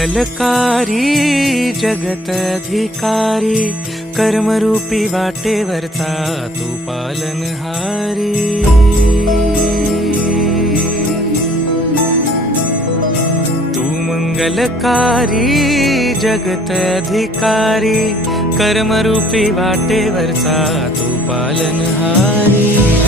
मंगलकारी जगत अधिकारी, कर्मरूपी वाटेवरचा तू पालनहारी। तू मंगलकारी जगत अधिकारी, कर्मरूपी वाटेवरचा तू पालनहारी।